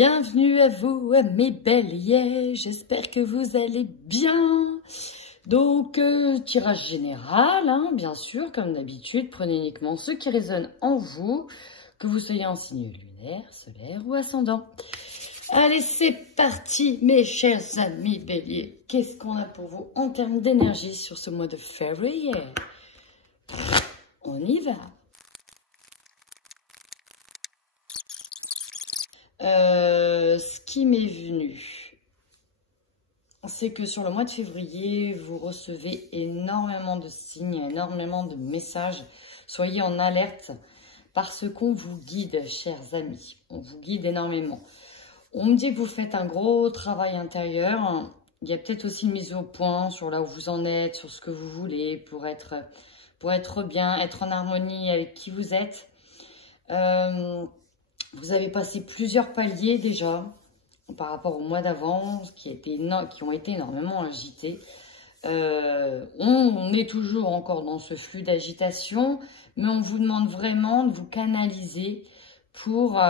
Bienvenue à vous, mes béliers, j'espère que vous allez bien. Donc, tirage général, hein, bien sûr, comme d'habitude, prenez uniquement ce qui résonne en vous, que vous soyez en signe lunaire, solaire ou ascendant. Allez, c'est parti, mes chers amis béliers. Qu'est-ce qu'on a pour vous en termes d'énergie sur ce mois de février? On y va. Ce qui m'est venu, c'est que sur le mois de février, vous recevez énormément de signes, énormément de messages. Soyez en alerte parce qu'on vous guide, chers amis. On vous guide énormément. On me dit que vous faites un gros travail intérieur. Il y a peut-être aussi une mise au point sur là où vous en êtes, sur ce que vous voulez pour être bien, être en harmonie avec qui vous êtes. Vous avez passé plusieurs paliers déjà par rapport au mois d'avant, qui ont été énormément agités. On est toujours encore dans ce flux d'agitation, mais on vous demande vraiment de vous canaliser pour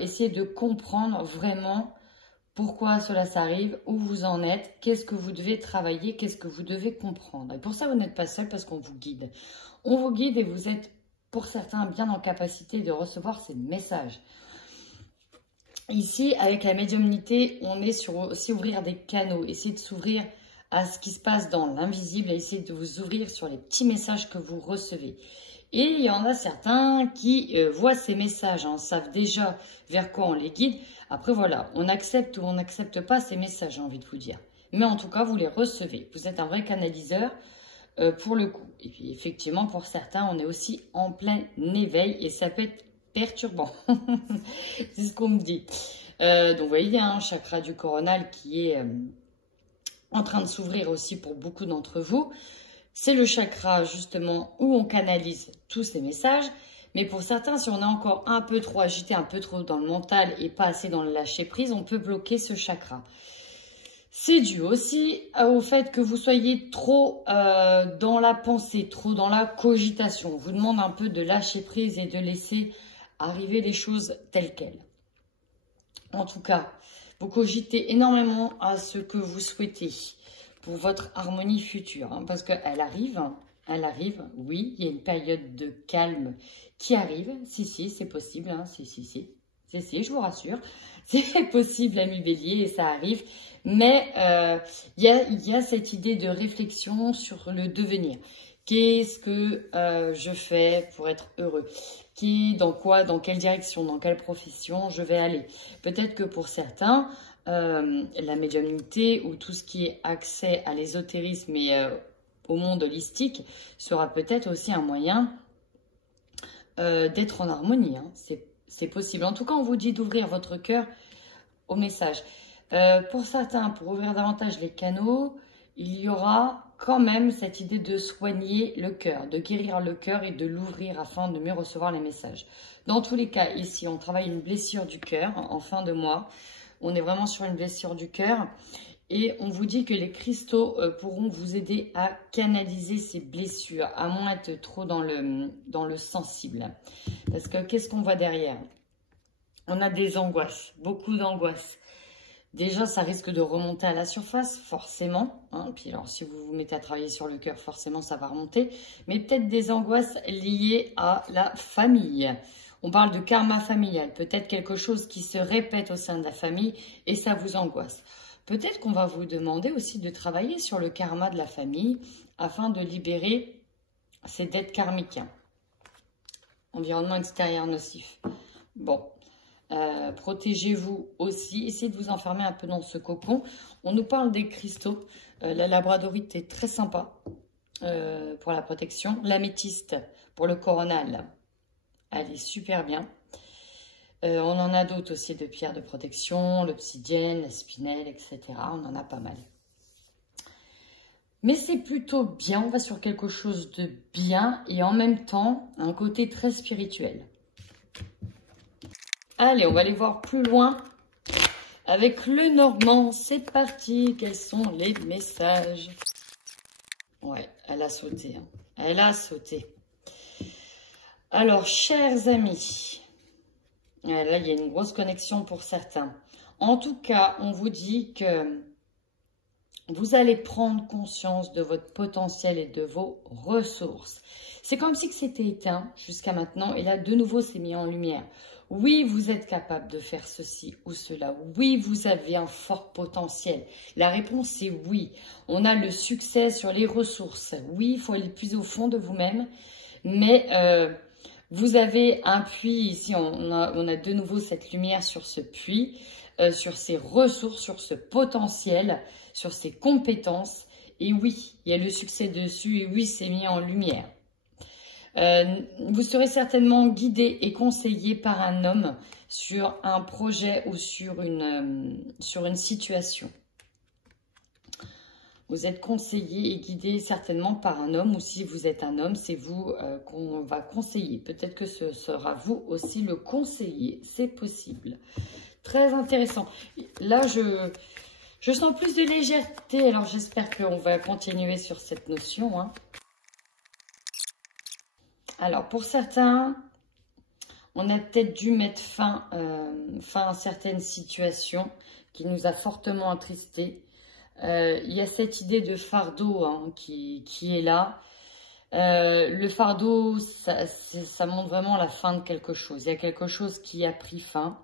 essayer de comprendre vraiment pourquoi cela s'arrive, où vous en êtes, qu'est-ce que vous devez travailler, qu'est-ce que vous devez comprendre. Et pour ça, vous n'êtes pas seul parce qu'on vous guide. On vous guide et vous êtes, pour certains, bien en capacité de recevoir ces messages. Ici, avec la médiumnité, on est sur aussi ouvrir des canaux, essayer de s'ouvrir à ce qui se passe dans l'invisible, et essayer de vous ouvrir sur les petits messages que vous recevez. Et il y en a certains qui voient ces messages, hein, savent déjà vers quoi on les guide. Après, voilà, on accepte ou on n'accepte pas ces messages, j'ai envie de vous dire. Mais en tout cas, vous les recevez. Vous êtes un vrai canaliseur pour le coup. Et puis, effectivement, pour certains, on est aussi en plein éveil et ça peut être perturbant. C'est ce qu'on me dit. Donc, vous voyez, il y a un chakra du coronal qui est en train de s'ouvrir aussi pour beaucoup d'entre vous. C'est le chakra, justement, où on canalise tous ces messages. Mais pour certains, si on est encore un peu trop agité, un peu trop dans le mental et pas assez dans le lâcher-prise, on peut bloquer ce chakra. C'est dû aussi au fait que vous soyez trop dans la pensée, trop dans la cogitation. On vous demande un peu de lâcher prise et de laisser arriver les choses telles quelles. En tout cas, vous cogitez énormément à ce que vous souhaitez pour votre harmonie future, hein, parce qu'elle arrive, oui, il y a une période de calme qui arrive, si, c'est possible, hein, si, je vous rassure, c'est possible, amis bélier, et ça arrive, mais il y a cette idée de réflexion sur le devenir. Qu'est-ce que je fais pour être heureux? Dans quelle direction, dans quelle profession je vais aller? Peut-être que pour certains, la médiumnité ou tout ce qui est accès à l'ésotérisme et au monde holistique sera peut-être aussi un moyen d'être en harmonie. Hein. C'est possible. En tout cas, on vous dit d'ouvrir votre cœur au message. Pour certains, pour ouvrir davantage les canaux, il y aura quand même cette idée de soigner le cœur, de guérir le cœur et de l'ouvrir afin de mieux recevoir les messages. Dans tous les cas, ici, on travaille une blessure du cœur en fin de mois. On est vraiment sur une blessure du cœur et on vous dit que les cristaux pourront vous aider à canaliser ces blessures, à moins être trop dans le sensible. Parce que qu'est-ce qu'on voit derrière? On a des angoisses, beaucoup d'angoisses. Déjà, ça risque de remonter à la surface, forcément. Hein. Puis alors, si vous vous mettez à travailler sur le cœur, forcément, ça va remonter. Mais peut-être des angoisses liées à la famille. On parle de karma familial. Peut-être quelque chose qui se répète au sein de la famille et ça vous angoisse. Peut-être qu'on va vous demander aussi de travailler sur le karma de la famille afin de libérer ces dettes karmiques. Environnement extérieur nocif. Bon. Protégez-vous aussi, essayez de vous enfermer un peu dans ce cocon. On nous parle des cristaux, la labradorite est très sympa pour la protection, l'améthyste pour le coronal, elle est super bien. On en a d'autres aussi de pierres de protection, l'obsidienne, la spinelle, etc. On en a pas mal. Mais c'est plutôt bien, on va sur quelque chose de bien et en même temps un côté très spirituel. Allez, on va aller voir plus loin avec le Normand. C'est parti. Quels sont les messages? Ouais, elle a sauté. Hein. Elle a sauté. Alors, chers amis, là, il y a une grosse connexion pour certains. En tout cas, on vous dit que vous allez prendre conscience de votre potentiel et de vos ressources. C'est comme si c'était éteint jusqu'à maintenant et là, de nouveau, c'est mis en lumière. Oui, vous êtes capable de faire ceci ou cela. Oui, vous avez un fort potentiel. La réponse est oui. On a le succès sur les ressources. Oui, il faut aller plus au fond de vous-même. Mais vous avez un puits ici. On a de nouveau cette lumière sur ce puits, sur ces ressources, sur ce potentiel, sur ses compétences. Et oui, il y a le succès dessus et oui, c'est mis en lumière. Vous serez certainement guidé et conseillé par un homme sur un projet ou sur une situation. Vous êtes conseillé et guidé certainement par un homme, ou si vous êtes un homme, c'est vous qu'on va conseiller. Peut-être que ce sera vous aussi le conseiller, c'est possible. Très intéressant. Là, je sens plus de légèreté, alors j'espère qu'on va continuer sur cette notion. Hein. Alors, pour certains, on a peut-être dû mettre fin à certaines situations qui nous a fortement attristés. Il y a cette idée de fardeau hein, qui est là. Le fardeau, ça montre vraiment la fin de quelque chose. Il y a quelque chose qui a pris fin.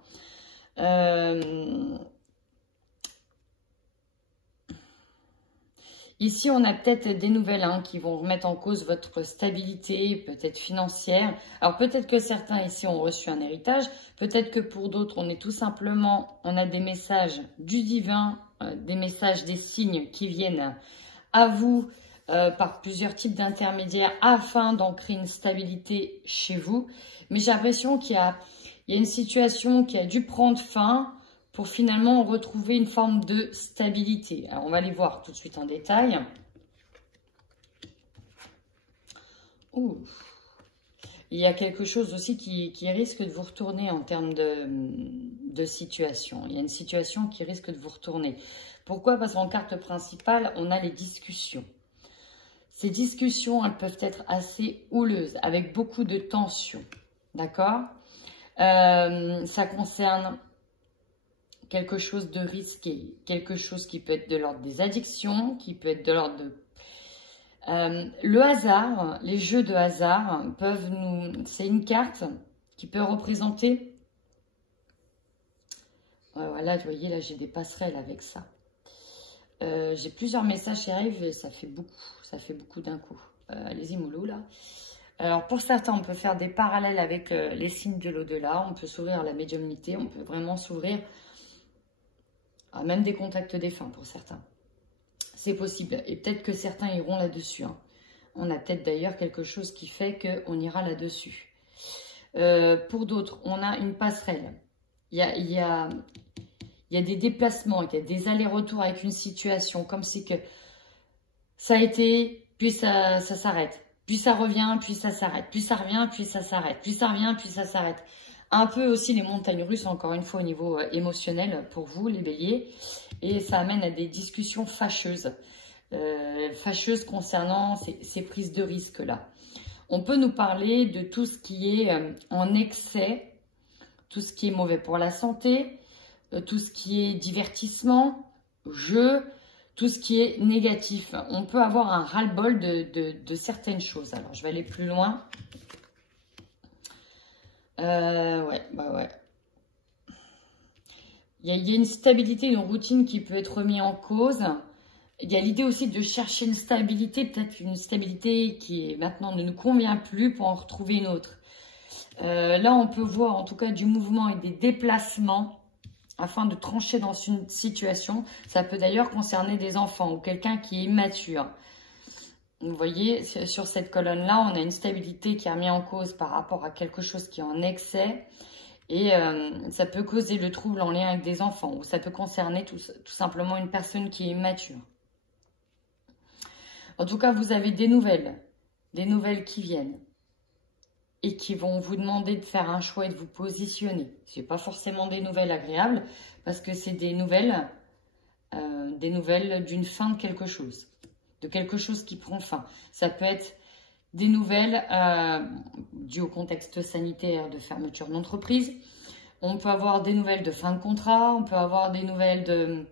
Ici, on a peut-être des nouvelles hein, qui vont remettre en cause votre stabilité, peut-être financière. Alors, peut-être que certains ici ont reçu un héritage. Peut-être que pour d'autres, on a des messages du divin, des messages, des signes qui viennent à vous par plusieurs types d'intermédiaires afin d'ancrer une stabilité chez vous. Mais j'ai l'impression qu'il y a une situation qui a dû prendre fin pour finalement retrouver une forme de stabilité. Alors, on va les voir tout de suite en détail. Ouh. Il y a quelque chose aussi qui risque de vous retourner en termes de situation. Il y a une situation qui risque de vous retourner. Pourquoi? Parce qu'en carte principale, on a les discussions. Ces discussions, elles peuvent être assez houleuses, avec beaucoup de tension. D'accord? Ça concerne quelque chose de risqué, quelque chose qui peut être de l'ordre des addictions, qui peut être de l'ordre de... le hasard, les jeux de hasard peuvent nous... C'est une carte qui peut représenter... voilà, vous voyez, là j'ai des passerelles avec ça. J'ai plusieurs messages qui arrivent et ça fait beaucoup d'un coup. Allez-y mollo là. Alors pour certains, on peut faire des parallèles avec les signes de l'au-delà, on peut s'ouvrir à la médiumnité, on peut vraiment s'ouvrir même des contacts défunts pour certains. C'est possible. Et peut-être que certains iront là-dessus. Hein. On a peut-être d'ailleurs quelque chose qui fait qu'on ira là-dessus. Pour d'autres, on a une passerelle. Il y a des déplacements, il y a des allers-retours avec une situation. Comme si que ça a été, puis ça s'arrête. Puis ça revient, puis ça s'arrête. Puis ça revient, puis ça s'arrête. Puis ça revient, puis ça s'arrête. Un peu aussi les montagnes russes, encore une fois, au niveau émotionnel pour vous, les béliers. Et ça amène à des discussions fâcheuses. Fâcheuses concernant ces prises de risques-là. On peut nous parler de tout ce qui est en excès, tout ce qui est mauvais pour la santé, tout ce qui est divertissement, jeu, tout ce qui est négatif. On peut avoir un ras-le-bol de certaines choses. Alors, je vais aller plus loin. Ouais. Il y a une stabilité, une routine qui peut être remise en cause. Il y a l'idée aussi de chercher une stabilité, peut-être une stabilité qui maintenant ne nous convient plus pour en retrouver une autre. Là, on peut voir en tout cas du mouvement et des déplacements afin de trancher dans une situation. Ça peut d'ailleurs concerner des enfants ou quelqu'un qui est immature. Vous voyez, sur cette colonne-là, on a une stabilité qui est remise en cause par rapport à quelque chose qui est en excès. Et ça peut causer le trouble en lien avec des enfants. Ou ça peut concerner tout simplement une personne qui est immature. En tout cas, vous avez des nouvelles qui viennent. Et qui vont vous demander de faire un choix et de vous positionner. Ce n'est pas forcément des nouvelles agréables, parce que c'est des nouvelles d'une fin de quelque chose. De quelque chose qui prend fin. Ça peut être des nouvelles dues au contexte sanitaire de fermeture d'entreprise. On peut avoir des nouvelles de fin de contrat, on peut avoir des nouvelles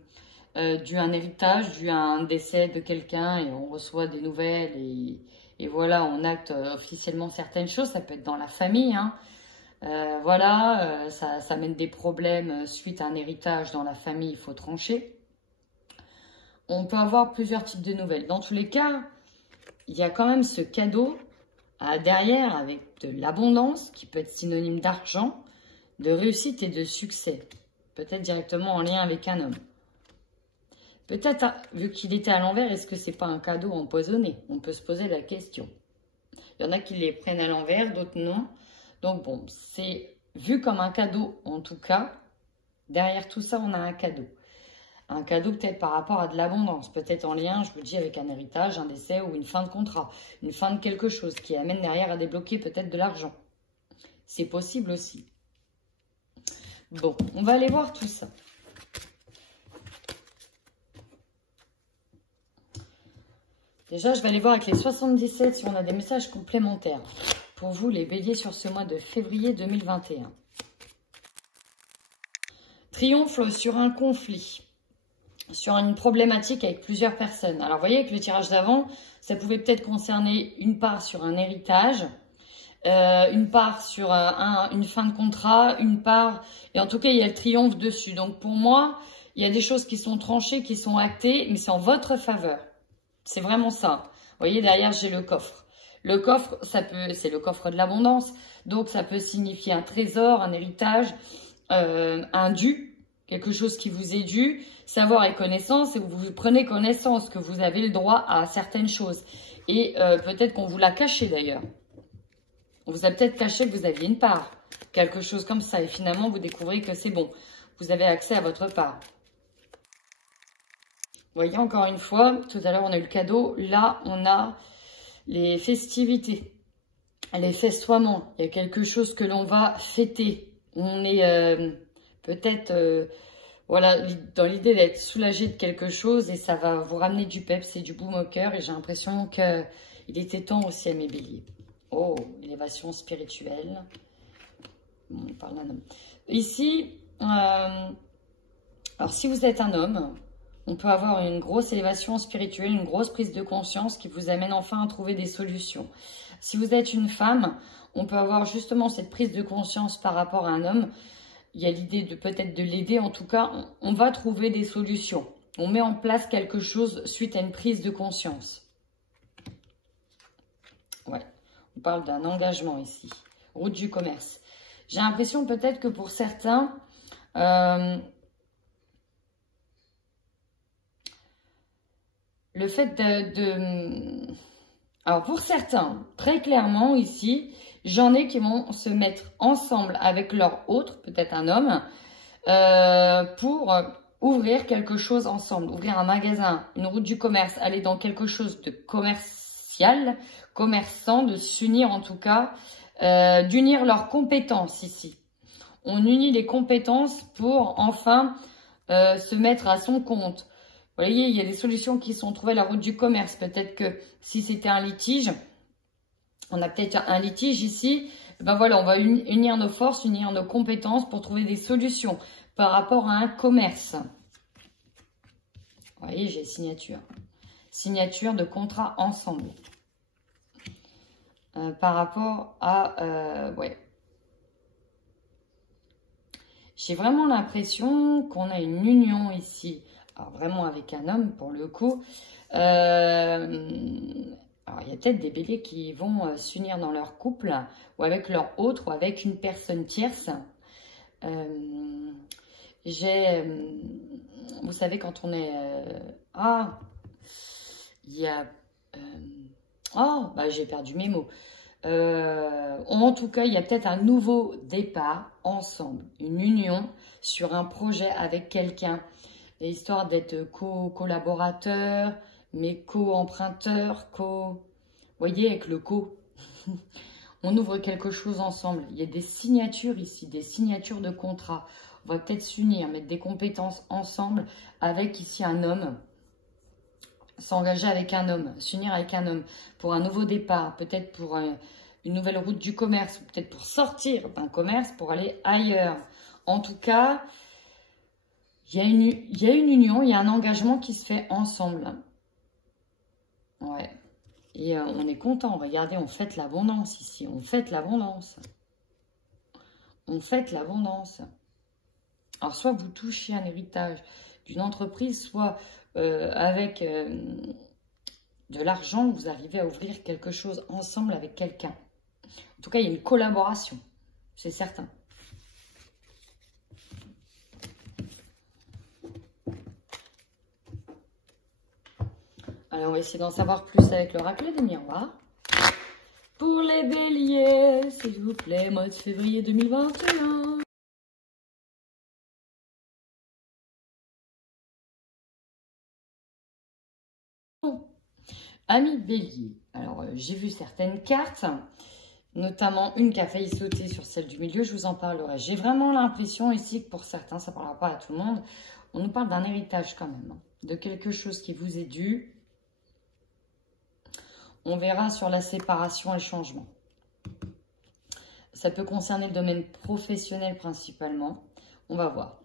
dû à un héritage, dû à un décès de quelqu'un et on reçoit des nouvelles et voilà, on acte officiellement certaines choses. Ça peut être dans la famille, hein. Voilà, ça mène des problèmes suite à un héritage dans la famille, il faut trancher. On peut avoir plusieurs types de nouvelles. Dans tous les cas, il y a quand même ce cadeau derrière avec de l'abondance qui peut être synonyme d'argent, de réussite et de succès. Peut-être directement en lien avec un homme. Peut-être, vu qu'il était à l'envers, est-ce que c'est pas un cadeau empoisonné? On peut se poser la question. Il y en a qui les prennent à l'envers, d'autres non. Donc bon, c'est vu comme un cadeau en tout cas. Derrière tout ça, on a un cadeau. Un cadeau peut-être par rapport à de l'abondance, peut-être en lien, je vous dis, avec un héritage, un décès ou une fin de contrat, une fin de quelque chose qui amène derrière à débloquer peut-être de l'argent. C'est possible aussi. Bon, on va aller voir tout ça. Déjà, je vais aller voir avec les 77 si on a des messages complémentaires. Pour vous, les béliers, sur ce mois de février 2021. Triomphe sur un conflit, sur une problématique avec plusieurs personnes. Alors, vous voyez que le tirage d'avant, ça pouvait peut-être concerner une part sur un héritage, une part sur une fin de contrat, une part... Et en tout cas, il y a le triomphe dessus. Donc, pour moi, il y a des choses qui sont tranchées, qui sont actées, mais c'est en votre faveur. C'est vraiment ça. Vous voyez, derrière, j'ai le coffre. Le coffre, c'est le coffre de l'abondance. Donc, ça peut signifier un trésor, un héritage, un dû, quelque chose qui vous est dû, savoir et connaissance. Et vous prenez connaissance que vous avez le droit à certaines choses. Et peut-être qu'on vous l'a caché d'ailleurs. On vous a peut-être caché que vous aviez une part. Quelque chose comme ça. Et finalement, vous découvrez que c'est bon. Vous avez accès à votre part. Vous voyez, encore une fois, tout à l'heure, on a eu le cadeau. Là, on a les festivités, les festoiements. Il y a quelque chose que l'on va fêter. On est peut-être voilà, dans l'idée d'être soulagé de quelque chose et ça va vous ramener du peps et du baume au cœur. Et j'ai l'impression qu'il était temps aussi à mes béliers. Oh, élévation spirituelle. On parle d'un homme. Ici, alors si vous êtes un homme... On peut avoir une grosse élévation spirituelle, une grosse prise de conscience qui vous amène enfin à trouver des solutions. Si vous êtes une femme, on peut avoir justement cette prise de conscience par rapport à un homme. Il y a l'idée de peut-être de l'aider. En tout cas, on va trouver des solutions. On met en place quelque chose suite à une prise de conscience. Ouais, on parle d'un engagement ici. Route du commerce. J'ai l'impression peut-être que pour certains... le fait alors pour certains, très clairement ici, j'en ai qui vont se mettre ensemble avec leur autre, peut-être un homme, pour ouvrir quelque chose ensemble, ouvrir un magasin, une route du commerce, aller dans quelque chose de commercial, commerçant, de s'unir en tout cas, d'unir leurs compétences ici. On unit les compétences pour enfin se mettre à son compte. Vous voyez, il y a des solutions qui sont trouvées à la route du commerce. Peut-être que si c'était un litige, on a peut-être un litige ici, ben voilà, on va unir nos forces, unir nos compétences pour trouver des solutions par rapport à un commerce. Vous voyez, j'ai signature. Signature de contrat ensemble. Par rapport à... ouais. J'ai vraiment l'impression qu'on a une union ici. Alors, vraiment avec un homme, pour le coup. Alors, il y a peut-être des béliers qui vont s'unir dans leur couple, ou avec leur autre, ou avec une personne tierce. Vous savez, quand on est... il y a... bah, j'ai perdu mes mots. En tout cas, il y a peut-être un nouveau départ ensemble, une union sur un projet avec quelqu'un. Histoire d'être co-collaborateur, mais co-emprunteur, Vous voyez, avec le co. On ouvre quelque chose ensemble. Il y a des signatures ici, des signatures de contrat. On va peut-être s'unir, mettre des compétences ensemble avec ici un homme. S'engager avec un homme, s'unir avec un homme pour un nouveau départ, peut-être pour une nouvelle route du commerce, peut-être pour sortir d'un commerce pour aller ailleurs. En tout cas, il y a une union, il y a un engagement qui se fait ensemble. Ouais. Et on est content. Regardez, on fête l'abondance ici. On fête l'abondance. On fête l'abondance. Alors, soit vous touchez un héritage d'une entreprise, soit avec de l'argent, vous arrivez à ouvrir quelque chose ensemble avec quelqu'un. En tout cas, il y a une collaboration. C'est certain. Alors, on va essayer d'en savoir plus avec l'oracle des miroirs. Pour les béliers, s'il vous plaît, mois de février 2021. Bon. Amis bélier, alors j'ai vu certaines cartes, notamment une qui a failli sauter sur celle du milieu, je vous en parlerai. J'ai vraiment l'impression ici que pour certains, ça ne parlera pas à tout le monde, on nous parle d'un héritage quand même, de quelque chose qui vous est dû. On verra sur la séparation et le changement. Ça peut concerner le domaine professionnel principalement. On va voir.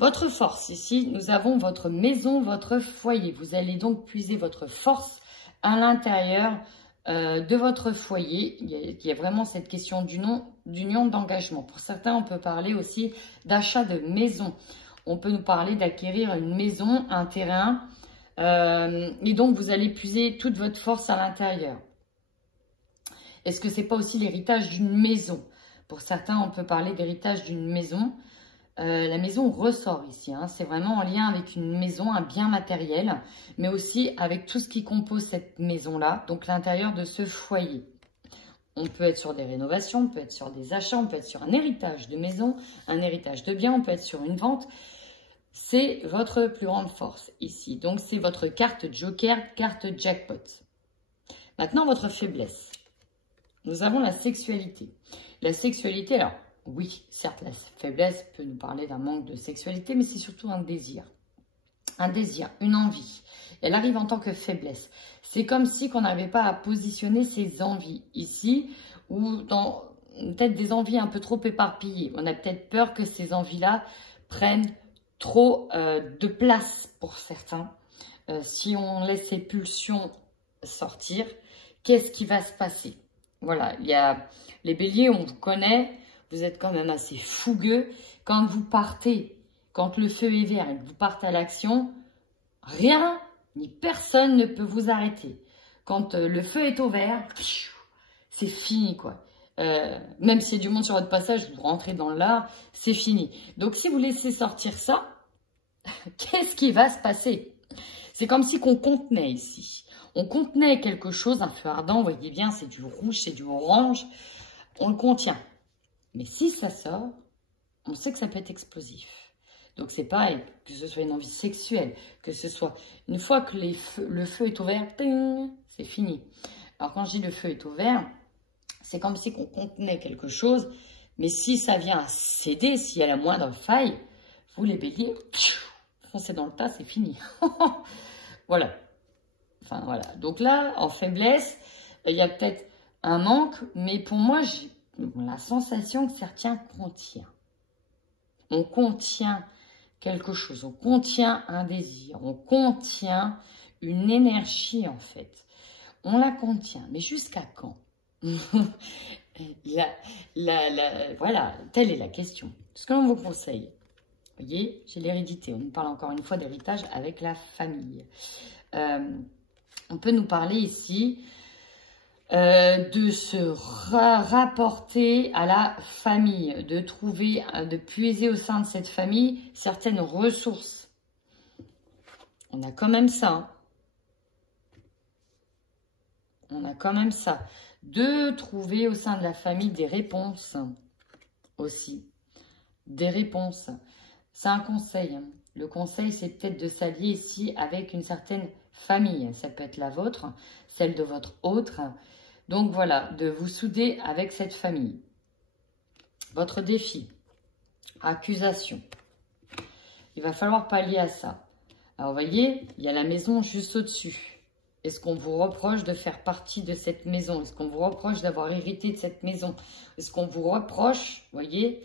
Votre force, ici, nous avons votre maison, votre foyer. Vous allez donc puiser votre force à l'intérieur de votre foyer. Il y a vraiment cette question d'union, d'engagement. Pour certains, on peut parler aussi d'achat de maison. On peut nous parler d'acquérir une maison, un terrain. Et donc, vous allez puiser toute votre force à l'intérieur. Est-ce que ce n'est pas aussi l'héritage d'une maison? Pour certains, on peut parler d'héritage d'une maison. La maison ressort ici. Hein. C'est vraiment en lien avec une maison, un bien matériel, mais aussi avec tout ce qui compose cette maison-là, donc l'intérieur de ce foyer. On peut être sur des rénovations, on peut être sur des achats, on peut être sur un héritage de maison, un héritage de bien, on peut être sur une vente. C'est votre plus grande force ici. Donc, c'est votre carte joker, carte jackpot. Maintenant, votre faiblesse. Nous avons la sexualité. La sexualité, alors, oui, certes, la faiblesse peut nous parler d'un manque de sexualité, mais c'est surtout un désir. Un désir, une envie. Elle arrive en tant que faiblesse. C'est comme si on n'arrivait pas à positionner ses envies ici, ou dans peut-être des envies un peu trop éparpillées. On a peut-être peur que ces envies-là prennent trop de place pour certains. Si on laisse ces pulsions sortir, qu'est-ce qui va se passer? Voilà, il y a les béliers, on vous connaît, vous êtes quand même assez fougueux. Quand vous partez, quand le feu est vert et que vous partez à l'action, rien ni personne ne peut vous arrêter. Quand le feu est au vert, c'est fini quoi. Même s'il y a du monde sur votre passage, vous rentrez dans l'art, c'est fini. Donc, si vous laissez sortir ça, qu'est-ce qui va se passer? C'est comme si qu'on contenait ici. On contenait quelque chose, un feu ardent, vous voyez bien, c'est du rouge, c'est du orange. On le contient. Mais si ça sort, on sait que ça peut être explosif. Donc, c'est pareil, que ce soit une envie sexuelle, que ce soit... Une fois que le feu est ouvert, c'est fini. Alors, quand je dis le feu est ouvert... C'est comme si on contenait quelque chose, mais si ça vient à céder, s'il y a la moindre faille, vous les béliers, foncez dans le tas, c'est fini. Voilà. Enfin, voilà. Donc là, en faiblesse, il y a peut-être un manque, mais pour moi, j'ai la sensation que certains contient. On contient quelque chose, on contient un désir, on contient une énergie, en fait. On la contient, mais jusqu'à quand? Voilà, telle est la question. Ce que l'on vous conseille, vous voyez, j'ai l'hérédité. On nous parle encore une fois d'héritage avec la famille. On peut nous parler ici de se rapporter à la famille, de trouver, de puiser au sein de cette famille certaines ressources. On a quand même ça. Hein. On a quand même ça. De trouver au sein de la famille des réponses aussi. Des réponses. C'est un conseil. Hein. Le conseil, c'est peut-être de s'allier ici avec une certaine famille. Ça peut être la vôtre, celle de votre autre. Donc voilà, de vous souder avec cette famille. Votre défi. Accusation. Il va falloir pallier à ça. Alors, vous voyez, il y a la maison juste au-dessus. Est-ce qu'on vous reproche de faire partie de cette maison? Est-ce qu'on vous reproche d'avoir hérité de cette maison? Est-ce qu'on vous reproche, vous voyez,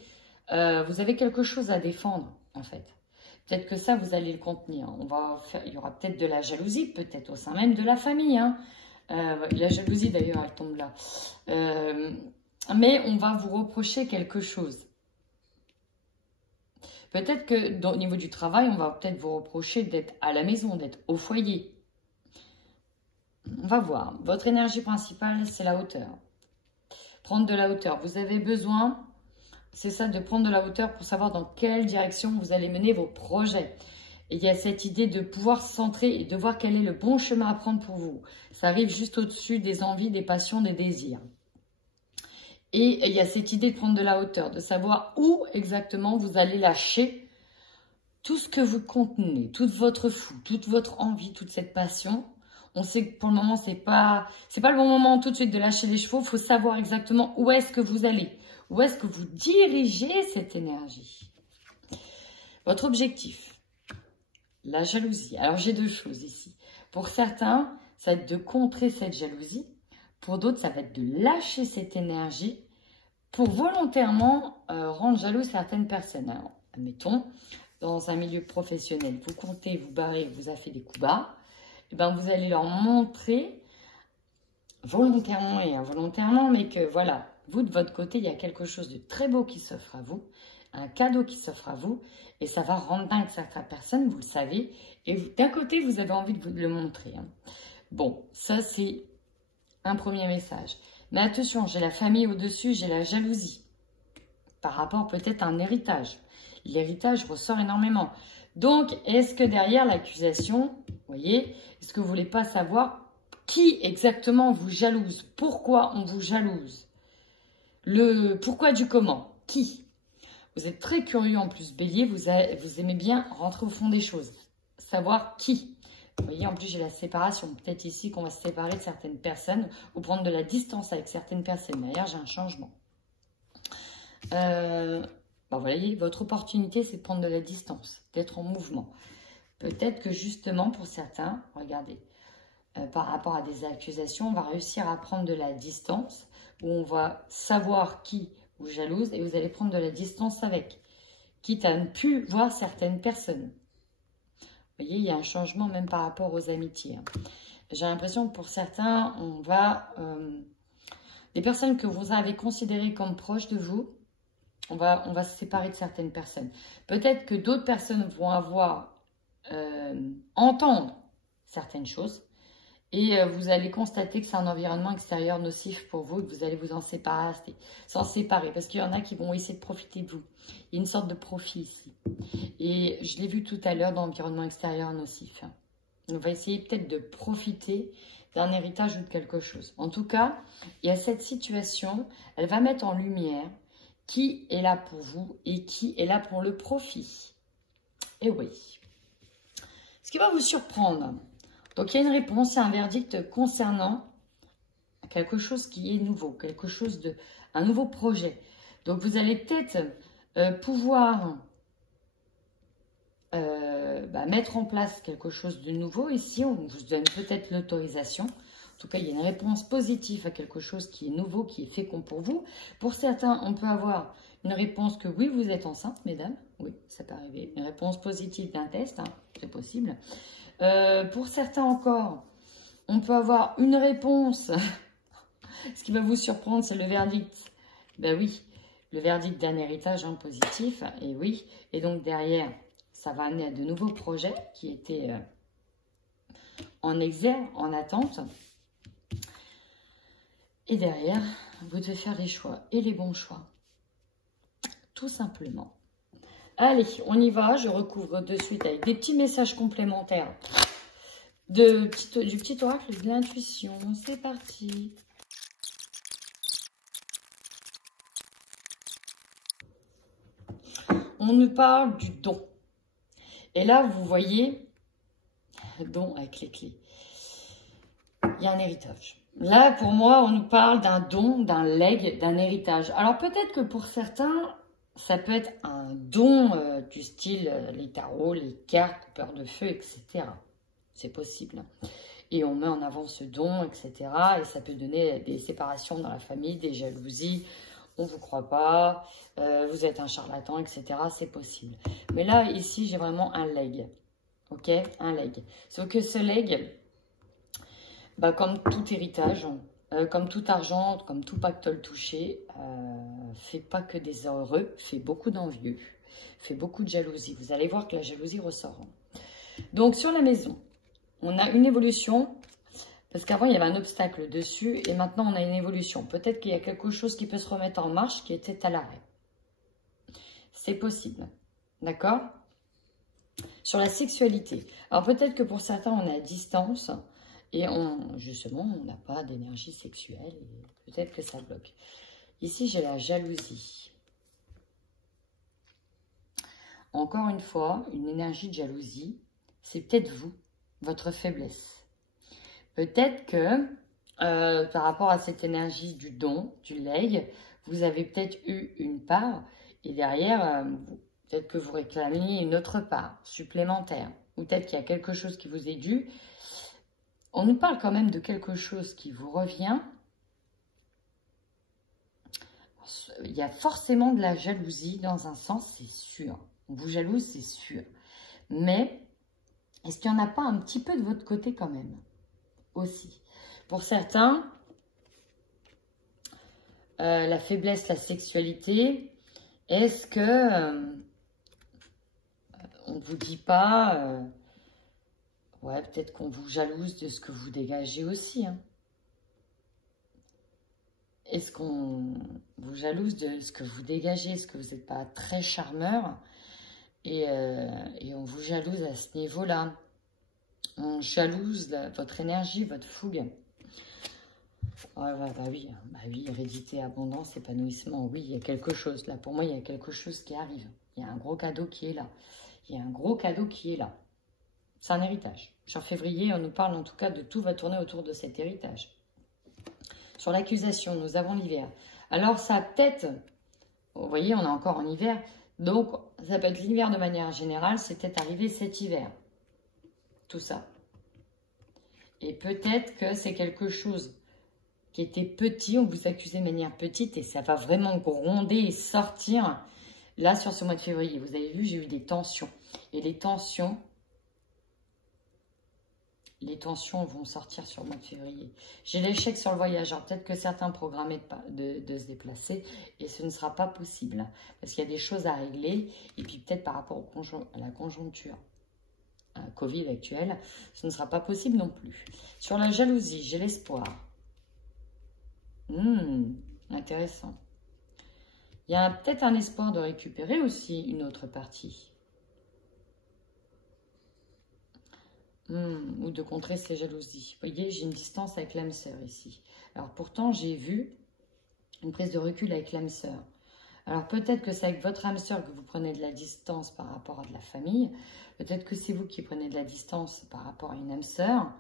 vous avez quelque chose à défendre, en fait. Peut-être que ça, vous allez le contenir. Il y aura peut-être de la jalousie, peut-être au sein même de la famille. Hein. La jalousie, d'ailleurs, elle tombe là. Mais on va vous reprocher quelque chose. Peut-être que au niveau du travail, on va peut-être vous reprocher d'être à la maison, d'être au foyer. On va voir. Votre énergie principale, c'est la hauteur. Prendre de la hauteur. Vous avez besoin, c'est ça, de prendre de la hauteur pour savoir dans quelle direction vous allez mener vos projets. Et il y a cette idée de pouvoir se centrer et de voir quel est le bon chemin à prendre pour vous. Ça arrive juste au-dessus des envies, des passions, des désirs. Et il y a cette idée de prendre de la hauteur, de savoir où exactement vous allez lâcher tout ce que vous contenez, toute votre fou, toute votre envie, toute cette passion. On sait que pour le moment, c'est pas le bon moment tout de suite de lâcher les chevaux. Il faut savoir exactement où est-ce que vous allez, où est-ce que vous dirigez cette énergie. Votre objectif, la jalousie. Alors, j'ai deux choses ici. Pour certains, ça va être de contrer cette jalousie. Pour d'autres, ça va être de lâcher cette énergie pour volontairement rendre jaloux certaines personnes. Alors, admettons, dans un milieu professionnel, vous comptez, vous barrez, vous avez fait des coups bas, et ben vous allez leur montrer volontairement et involontairement, mais que voilà, vous de votre côté, il y a quelque chose de très beau qui s'offre à vous, un cadeau qui s'offre à vous, et ça va rendre dingue certaines personnes, vous le savez, et d'un côté, vous avez envie de vous le montrer. Hein. Bon, ça c'est un premier message. Mais attention, j'ai la famille au-dessus, j'ai la jalousie. Par rapport peut-être à un héritage. L'héritage ressort énormément. Donc, est-ce que derrière l'accusation, vous voyez, est-ce que vous ne voulez pas savoir qui exactement vous jalouse? Pourquoi on vous jalouse? Le pourquoi du comment? Qui? Vous êtes très curieux en plus, Bélier, vous aimez bien rentrer au fond des choses. Savoir qui? Vous voyez, en plus, j'ai la séparation. Peut-être ici qu'on va se séparer de certaines personnes ou prendre de la distance avec certaines personnes. D'ailleurs, j'ai un changement. Vous voyez, votre opportunité, c'est de prendre de la distance, d'être en mouvement. Peut-être que justement, pour certains, regardez, par rapport à des accusations, on va réussir à prendre de la distance, où on va savoir qui vous jalouse et vous allez prendre de la distance avec, quitte à ne plus voir certaines personnes. Vous voyez, il y a un changement même par rapport aux amitiés. J'ai l'impression que pour certains, on va... des personnes que vous avez considérées comme proches de vous, on va se séparer de certaines personnes. Peut-être que d'autres personnes vont entendre certaines choses et vous allez constater que c'est un environnement extérieur nocif pour vous et que vous allez vous en séparer parce qu'il y en a qui vont essayer de profiter de vous. Il y a une sorte de profit ici. Et je l'ai vu tout à l'heure dans l'environnement extérieur nocif. On va essayer peut-être de profiter d'un héritage ou de quelque chose. En tout cas, il y a cette situation, elle va mettre en lumière qui est là pour vous et qui est là pour le profit. Et oui. Ce qui va vous surprendre. Donc, il y a une réponse, il y a un verdict concernant quelque chose qui est nouveau, un nouveau projet. Donc, vous allez peut-être pouvoir mettre en place quelque chose de nouveau. Ici, on vous donne peut-être l'autorisation. En tout cas, il y a une réponse positive à quelque chose qui est nouveau, qui est fécond pour vous. Pour certains, on peut avoir une réponse que oui, vous êtes enceinte, mesdames. Oui, ça peut arriver. Une réponse positive d'un test, hein, c'est possible. Pour certains encore, on peut avoir une réponse. Ce qui va vous surprendre, c'est le verdict. Ben oui, le verdict d'un héritage positif. Et oui, et donc derrière, ça va amener à de nouveaux projets qui étaient en exergue, en attente. Et derrière, vous devez faire des choix et les bons choix. Tout simplement. Allez, on y va. Je recouvre de suite avec des petits messages complémentaires du petit oracle de l'intuition. C'est parti. On nous parle du don. Et là, vous voyez, don avec les clés. Il y a un héritage. Là, pour moi, on nous parle d'un don, d'un legs, d'un héritage. Alors, peut-être que pour certains, ça peut être un don du style les tarots, les cartes, peur de feu, etc. C'est possible. Et on met en avant ce don, etc. Et ça peut donner des séparations dans la famille, des jalousies. on ne vous croit pas, vous êtes un charlatan, etc. C'est possible. Mais là, ici, j'ai vraiment un leg. Ok, un leg. Sauf que ce leg, bah, comme tout héritage, comme tout argent, comme tout pactole touché, fait pas que des heureux, fait beaucoup d'envieux, fait beaucoup de jalousie. Vous allez voir que la jalousie ressort. Donc, sur la maison, on a une évolution, parce qu'avant, il y avait un obstacle dessus, et maintenant, on a une évolution. Peut-être qu'il y a quelque chose qui peut se remettre en marche, qui était à l'arrêt. C'est possible, d'accord? Sur la sexualité. Alors, peut-être que pour certains, on est à distance, et justement, on n'a pas d'énergie sexuelle, et peut-être que ça bloque. Ici, j'ai la jalousie. Encore une fois, une énergie de jalousie, c'est peut-être vous, votre faiblesse. Peut-être que, par rapport à cette énergie du don, du leg, vous avez peut-être eu une part, et derrière, peut-être que vous réclamiez une autre part supplémentaire. Ou peut-être qu'il y a quelque chose qui vous est dû. On nous parle quand même de quelque chose qui vous revient. Il y a forcément de la jalousie dans un sens, c'est sûr. On vous jalouse, c'est sûr. Mais, est-ce qu'il n'y en a pas un petit peu de votre côté quand même aussi? Pour certains, la faiblesse, la sexualité, est-ce que on ne vous dit pas... ouais, peut-être qu'on vous jalouse de ce que vous dégagez aussi. Hein. Est-ce qu'on vous jalouse de ce que vous dégagez? Est-ce que vous n'êtes pas très charmeur? Et on vous jalouse à ce niveau-là. On jalouse votre énergie, votre fougue. Bah oui, hérédité, abondance, épanouissement. Oui, il y a quelque chose. Là, pour moi, il y a quelque chose qui arrive. Il y a un gros cadeau qui est là. Il y a un gros cadeau qui est là. C'est un héritage. Sur février, on nous parle en tout cas de tout va tourner autour de cet héritage. Sur l'accusation, nous avons l'hiver. Alors, ça peut-être, vous voyez, on est encore en hiver. Donc, ça peut être l'hiver de manière générale. C'est peut-être arrivé cet hiver. Tout ça. Et peut-être que c'est quelque chose qui était petit. On vous accusait de manière petite et ça va vraiment gronder et sortir. Là, sur ce mois de février, vous avez vu, j'ai eu des tensions. Et les tensions vont sortir sur le mois de février. J'ai l'échec sur le voyage. Alors, peut-être que certains programmaient de se déplacer et ce ne sera pas possible. Parce qu'il y a des choses à régler. Et puis, peut-être par rapport à la conjoncture Covid actuelle, ce ne sera pas possible non plus. Sur la jalousie, j'ai l'espoir. Intéressant. Il y a peut-être un espoir de récupérer aussi une autre partie. Ou de contrer ces jalousies. Vous voyez, j'ai une distance avec l'âme sœur ici. Alors pourtant, j'ai vu une prise de recul avec l'âme sœur. Alors peut-être que c'est avec votre âme sœur que vous prenez de la distance par rapport à de la famille. Peut-être que c'est vous qui prenez de la distance par rapport à une âme sœur.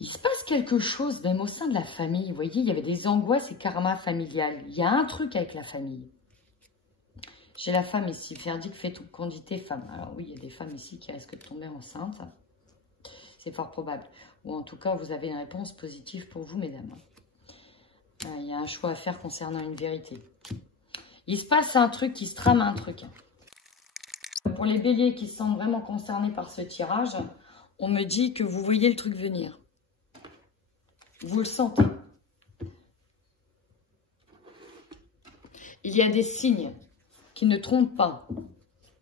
Il se passe quelque chose même au sein de la famille. Vous voyez, il y avait des angoisses et karma familial. Il y a un truc avec la famille. J'ai la femme ici. Verdict fécondité femme. Alors oui, il y a des femmes ici qui risquent de tomber enceintes. C'est fort probable. Ou en tout cas, vous avez une réponse positive pour vous, mesdames. Il y a un choix à faire concernant une vérité. Il se passe un truc, qui se trame un truc. Pour les béliers qui se sentent vraiment concernés par ce tirage, on me dit que vous voyez le truc venir. Vous le sentez. Il y a des signes qui ne trompent pas.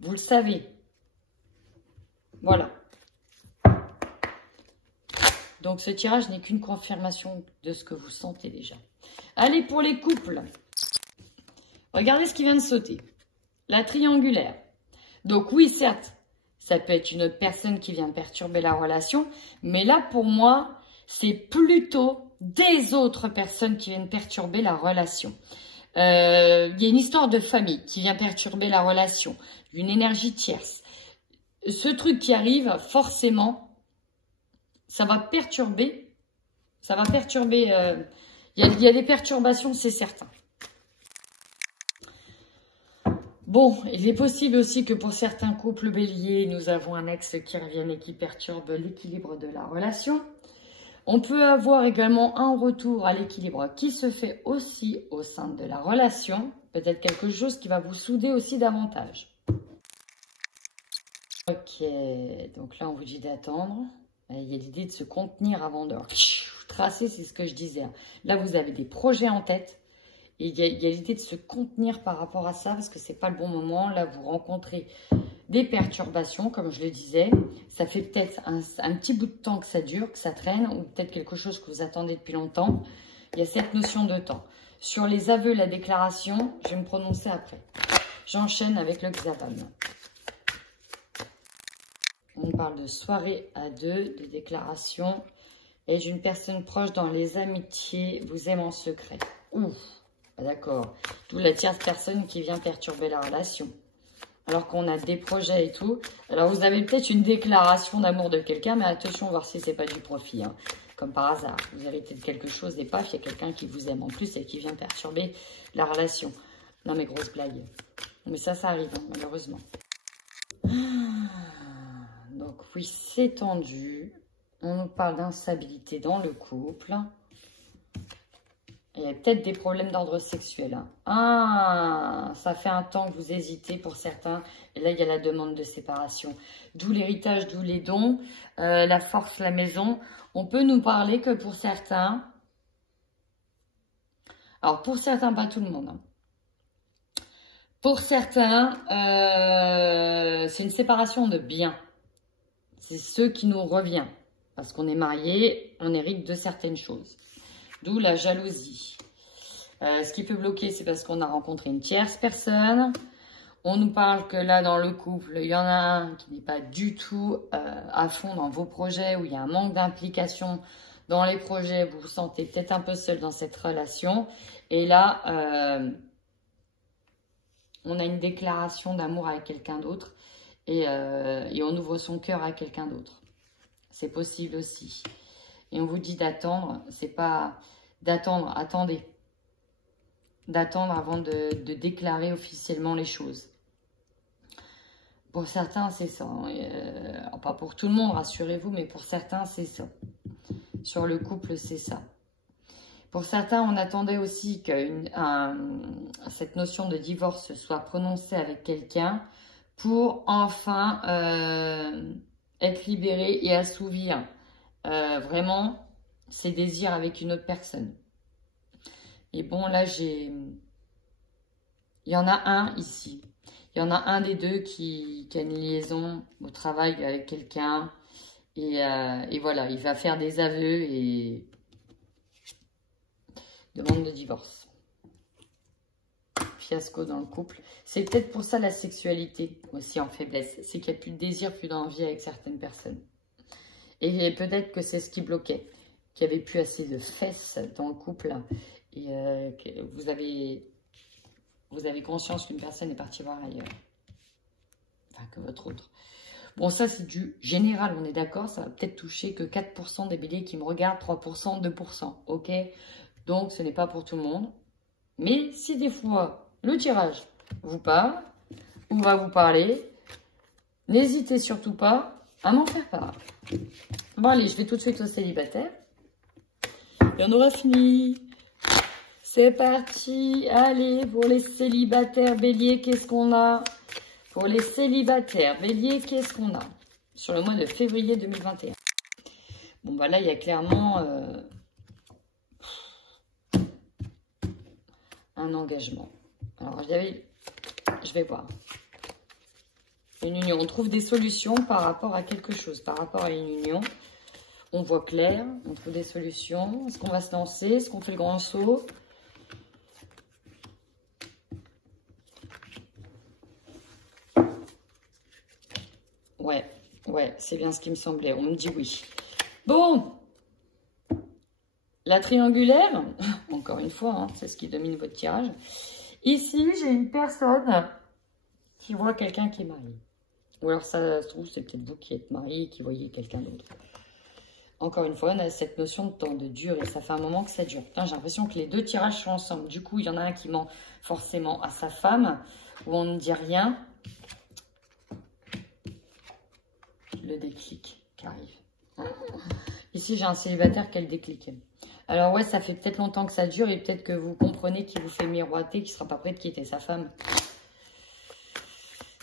Vous le savez. Voilà. Donc ce tirage n'est qu'une confirmation de ce que vous sentez déjà. Allez, pour les couples. Regardez ce qui vient de sauter. La triangulaire. Donc oui, certes, ça peut être une autre personne qui vient perturber la relation. Mais là, pour moi, c'est plutôt des autres personnes qui viennent perturber la relation. Il y a une histoire de famille qui vient perturber la relation. Une énergie tierce. Ce truc qui arrive, forcément, ça va perturber. Ça va perturber. Il y a des perturbations, c'est certain. Bon, il est possible aussi que pour certains couples béliers, nous avons un ex qui revienne et qui perturbe l'équilibre de la relation. On peut avoir également un retour à l'équilibre qui se fait aussi au sein de la relation. Peut-être quelque chose qui va vous souder aussi davantage. Ok, donc là on vous dit d'attendre. Il y a l'idée de se contenir avant de tracer, c'est ce que je disais. Là vous avez des projets en tête. Et il y a l'idée de se contenir par rapport à ça parce que c'est pas le bon moment. Là vous rencontrez des perturbations, comme je le disais. Ça fait peut-être un petit bout de temps que ça dure, que ça traîne, ou peut-être quelque chose que vous attendez depuis longtemps. Il y a cette notion de temps. Sur les aveux, la déclaration, je vais me prononcer après. J'enchaîne avec le hexagon. On parle de soirée à deux, de déclaration, et d'une personne proche dans les amitiés, vous aime en secret. Ouf, d'accord. D'où la tierce personne qui vient perturber la relation. Alors qu'on a des projets et tout. Alors vous avez peut-être une déclaration d'amour de quelqu'un, mais attention, voir si c'est pas du profit. Hein. Comme par hasard, vous avez peut-être quelque chose et paf, il y a quelqu'un qui vous aime en plus et qui vient perturber la relation. Non mais grosse blague. Mais ça arrive, hein, malheureusement. Donc oui, c'est tendu. On nous parle d'instabilité dans le couple. Il y a peut-être des problèmes d'ordre sexuel. Hein. Ah, ça fait un temps que vous hésitez pour certains. Et là, il y a la demande de séparation. D'où l'héritage, d'où les dons, la force, la maison. On peut nous parler que pour certains... Alors, pour certains, pas tout le monde. Hein. Pour certains, c'est une séparation de biens. C'est ce qui nous revient. Parce qu'on est marié, on hérite de certaines choses. D'où la jalousie. Ce qui peut bloquer, c'est parce qu'on a rencontré une tierce personne. On nous parle que là, dans le couple, il y en a un qui n'est pas du tout à fond dans vos projets, où il y a un manque d'implication dans les projets. Vous vous sentez peut-être un peu seul dans cette relation. Et là, on a une déclaration d'amour avec quelqu'un d'autre. Et on ouvre son cœur à quelqu'un d'autre. C'est possible aussi. Et on vous dit d'attendre, c'est pas d'attendre, attendez. D'attendre avant de déclarer officiellement les choses. Pour certains, c'est ça. Hein. Pas pour tout le monde, rassurez-vous, mais pour certains, c'est ça. Sur le couple, c'est ça. Pour certains, on attendait aussi que cette notion de divorce soit prononcée avec quelqu'un pour enfin être libéré et assouvir vraiment ses désirs avec une autre personne. Et bon, là, il y en a un ici. Il y en a un des deux qui a une liaison au travail avec quelqu'un. Et voilà, il va faire des aveux et demande de divorce. Fiasco dans le couple. C'est peut-être pour ça la sexualité aussi en faiblesse. C'est qu'il n'y a plus de désir, plus d'envie avec certaines personnes. Et peut-être que c'est ce qui bloquait. Qu'il n'y avait plus assez de fesses dans le couple. Et que vous avez conscience qu'une personne est partie voir ailleurs. Enfin, que votre autre. Bon, ça, c'est du général, on est d'accord. Ça va peut-être toucher que 4% des béliers qui me regardent, 3%, 2%. Ok? Donc, ce n'est pas pour tout le monde. Mais si des fois, le tirage vous parle, ou va vous parler, n'hésitez surtout pas à m'en faire part. Bon, allez, je vais tout de suite aux célibataires. Et on aura fini. C'est parti. Allez, pour les célibataires bélier, qu'est-ce qu'on a? Pour les célibataires bélier, qu'est-ce qu'on a? Sur le mois de février 2021. Bon, bah là, il y a clairement un engagement. Alors, je vais voir. Une union. On trouve des solutions par rapport à quelque chose, par rapport à une union. On voit clair, on trouve des solutions. Est-ce qu'on va se lancer? Est-ce qu'on fait le grand saut? Ouais, c'est bien ce qui me semblait. On me dit oui. Bon, la triangulaire, encore une fois, hein, c'est ce qui domine votre tirage. Ici, j'ai une personne qui voit quelqu'un qui est marié. Ou alors, ça se trouve, c'est peut-être vous qui êtes marié et qui voyez quelqu'un d'autre. Encore une fois, on a cette notion de temps, de durée. Ça fait un moment que ça dure. J'ai l'impression que les deux tirages sont ensemble. Du coup, il y en a un qui ment forcément à sa femme, où on ne dit rien. Le déclic qui arrive. Ici, j'ai un célibataire qui a le déclic. Alors ouais, ça fait peut-être longtemps que ça dure et peut-être que vous comprenez qu'il vous fait miroiter, qu'il ne sera pas prêt de quitter sa femme.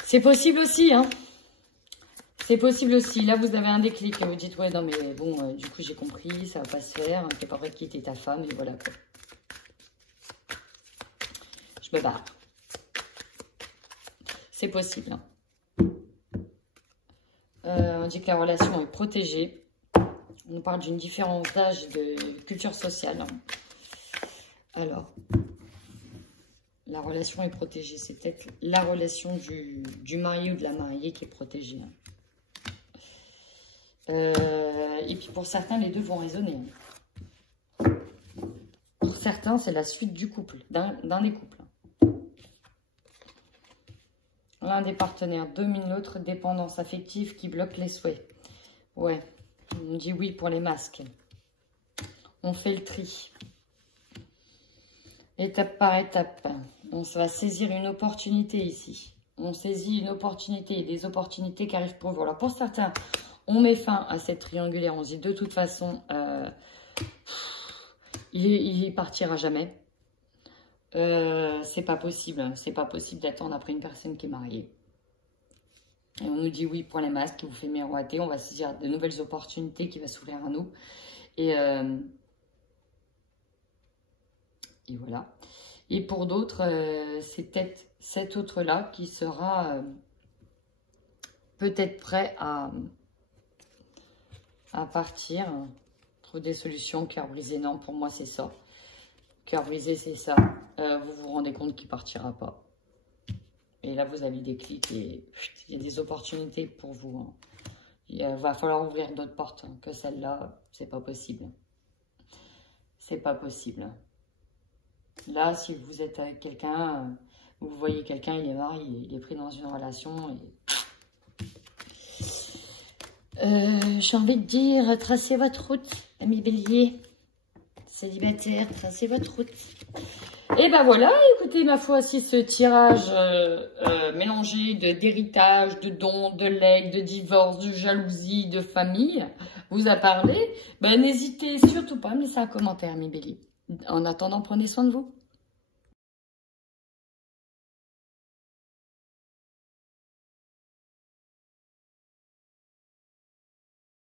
C'est possible aussi, hein. C'est possible aussi. Là, vous avez un déclic. Vous dites, ouais, non, mais bon, du coup, j'ai compris, ça va pas se faire. Tu n'es pas prêt de quitter ta femme et voilà quoi. Je me barre. C'est possible. Hein. On dit que la relation est protégée. On parle d'une différence d'âge, de culture sociale. Hein. Alors, la relation est protégée. C'est peut-être la relation du marié ou de la mariée qui est protégée. Hein. Et puis pour certains, les deux vont résonner. Hein. Pour certains, c'est la suite du couple, d'un des couples. L'un des partenaires domine l'autre, dépendance affective qui bloque les souhaits. Ouais, on dit oui pour les masques. On fait le tri. Étape par étape. On va saisir une opportunité ici. On saisit une opportunité, des opportunités qui arrivent pour vous. Alors pour certains, on met fin à cette triangulaire. On se dit de toute façon, il partira jamais. C'est pas possible. C'est pas possible d'attendre après une personne qui est mariée. Et on nous dit oui pour les masques qui vous fait miroiter. On va saisir de nouvelles opportunités qui vont s'ouvrir à nous. Et voilà. Et pour d'autres, c'est peut-être cet autre-là qui sera peut-être prêt à partir. Trouver des solutions. Cœur brisé, non, pour moi c'est ça. Cœur brisé, c'est ça. Vous vous rendez compte qu'il ne partira pas. Et là, vous avez des clics et il y a des opportunités pour vous. Hein. Il va falloir ouvrir d'autres portes hein, que celle-là. C'est pas possible. C'est pas possible. Là, si vous êtes avec quelqu'un, vous voyez quelqu'un, il est marié, il est pris dans une relation. J'ai envie de dire, tracez votre route, amis bélier. Célibataire, tracez votre route. Et ben voilà, écoutez, ma foi, si ce tirage mélangé d'héritage, de dons, de legs, de divorce, de jalousie, de famille vous a parlé, ben n'hésitez surtout pas à me laisser un commentaire, mes béliers. En attendant, prenez soin de vous.